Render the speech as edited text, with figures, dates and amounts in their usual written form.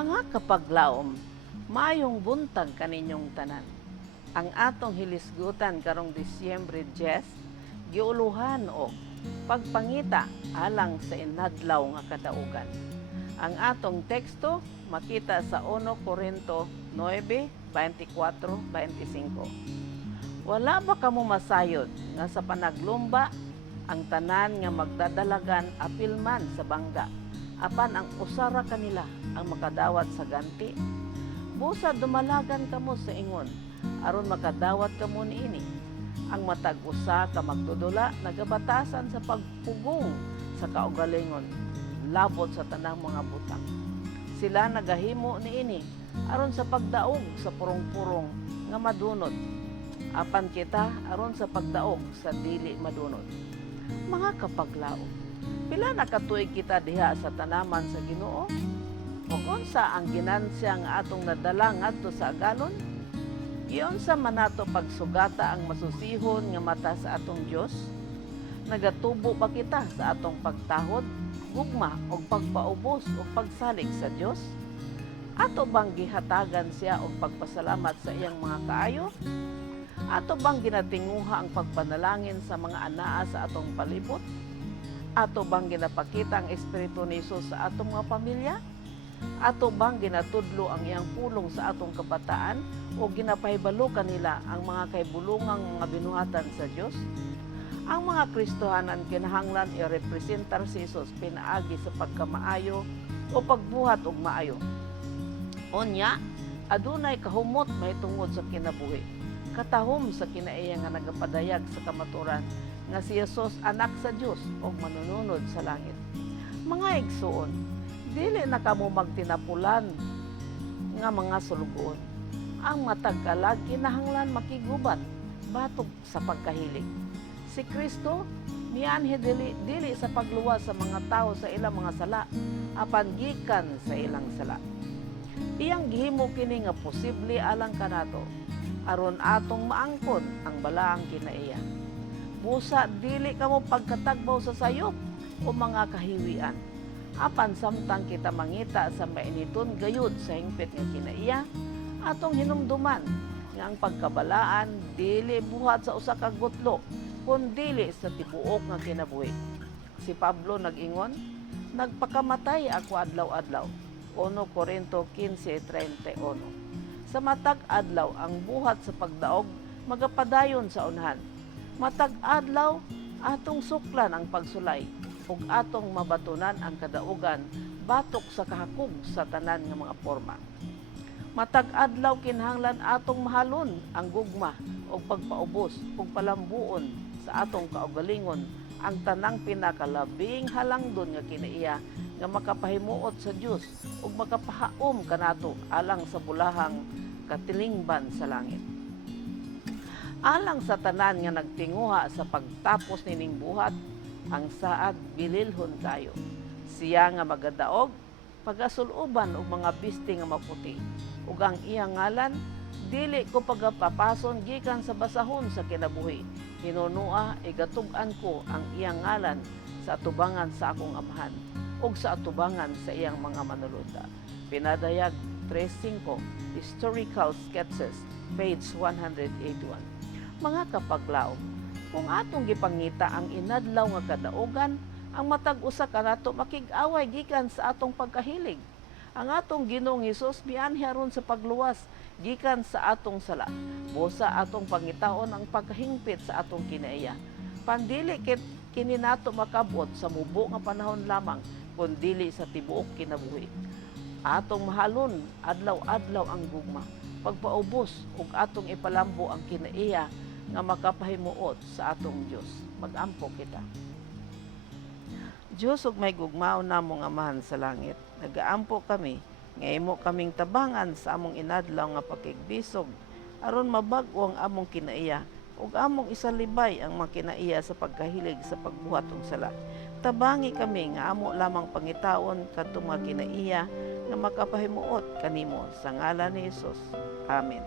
Mga kapaglaom, maayong buntag kaninyong tanan. Ang atong hilisgutan karong Disyembre 10, giuluhan og pagpangita alang sa inadlaw nga kadaugan. Ang atong teksto makita sa 1 Corinto 9:24-25. Wala ba kamo masayod nga sa panaglumba ang tanan nga magdadalagan apilman sa bangga, apan ang usara kanila ang makadawat sa ganti? Busa dumalagan kamo sa ingon, aron makadawat kamo niini. Ang matag usa ka magdudula nagabatasan sa pagpugong sa kaugalingon, labot sa tanang mga butang. Sila nagahimo niini aron sa pagdaog sa purong-purong nga madunot, apan kita aron sa pagdaog sa dili madunot. Mga kapaglaom, pila na katuig kita diha sa tanaman sa Ginoo? Ug unsa ang ginansya nga atong nadala ngadto sa agalon? Giunsa man nato pagsugata ang masusihon nga mata sa atong Dios? Nagatubo ba kita sa atong pagtahod, gugma o pagpaubos o pagsalig sa Dios? Ato bang gihatagan siya og pagpasalamat sa iyang mga kaayo? Ato bang ginatinguha ang pagpanalangin sa mga anaa sa atong palibot? Ato bang ginapakita ang Espiritu ni Jesus sa atong mga pamilya? Ato bang ginatudlo ang iyang pulong sa atong kabataan o ginapahibalo kanila ang mga kaibulungang mga binuhatan sa Dios? Ang mga Kristohanan kinahanglan i-representar si Jesus pinaagi sa pagkamaayo o pagbuhat og maayo. Unya, adunay kahumot mahitungod sa kinabuhi, katahom sa kinaiya nga nagapadayag sa kamaturan nga si Jesus anak sa Dios o manununod sa langit. Mga igsuon, dili na kamo magtinapulan nga mga sulugoon. Ang matag kalag kinahanglan makigubat batok sa pagkahilig. Si Kristo mianhi dili sa pagluwas sa mga tao sa ilang mga sala, apan gikan sa ilang sala. Iyang gihimo kini nga posible alang kanato aron atong maangkon ang balaang kinaiya. Busa dili kamo pagkatagbaw sa sayop o mga kahiwian. Apan samtang kita mangita sa mainiton gayud sa hingpit nga kinaiya, atong hinumduman nga ang pagkabalaan dili buhat sa usa ka gutlo, kundi sa tibuok nga kinabuhi. Si Pablo nag-ingon, nagpakamatay ako adlaw-adlaw. 1 Corinto 15:31. Sa matag adlaw ang buhat sa pagdaog magapadayon sa unahan. Matag adlaw atong suklan ang pagsulay ug atong mabatunan ang kadaugan batok sa kahakog sa tanan nga mga porma. Matag adlaw kinahanglan atong mahalon ang gugma ug pagpaubos ug palambuon sa atong kaugalingon ang tanang pinakalabing halangdon nga kinaiya nga makapahimuot sa Dios ug makapahaom kanato alang sa bulahang katilingban sa langit. Alang sa tanan nga nagtinguha sa pagtapos nining buhat, ang saad bililhon kayo. Siya nga magadaog, pagasuluban og mga bisti nga maputi, ug ang iyang ngalan dili ko pagapapason gikan sa basahon sa kinabuhi. Hinunua igatug-an ko ang iyang ngalan sa atubangan sa akong amahan ug sa atubangan sa iyang mga manuluta. Pinadayag 3:5, Historical Sketches, page 181. Mga kapaglaom, kung atong gipangita ang inadlaw nga kadaugan, ang matag usa kanato makig-away gikan sa atong pagkahilig. Ang atong Ginoong Hesus mianhi aron sa pagluwas gikan sa atong sala. Busa atong pangitaon ang pagkahingpit sa atong kinaiya. Pandili kini nato makabot sa mubo nga panahon lamang, kundi sa tibuok kinabuhi. Atong mahalon adlaw-adlaw ang gugma, pagpaubos ug atong ipalambo ang kinaiya nga makapahimuot sa atong Dios. Mag-ampo kita. Dios ug may gugmao namo nga Amahan sa langit, nagaampo kami nga imo kaming tabangan sa among inadlaw nga pakigbisog aron mabag-o ang among kinaiya ug among isalibay ang mga kinaiya sa pagkahilig sa pagbuhat og sala. Tabangi kami nga amo lamang pangitaon kadtong mga kinaiya nga makapahimuot kanimo sa ngalan ni Hesus. Amen.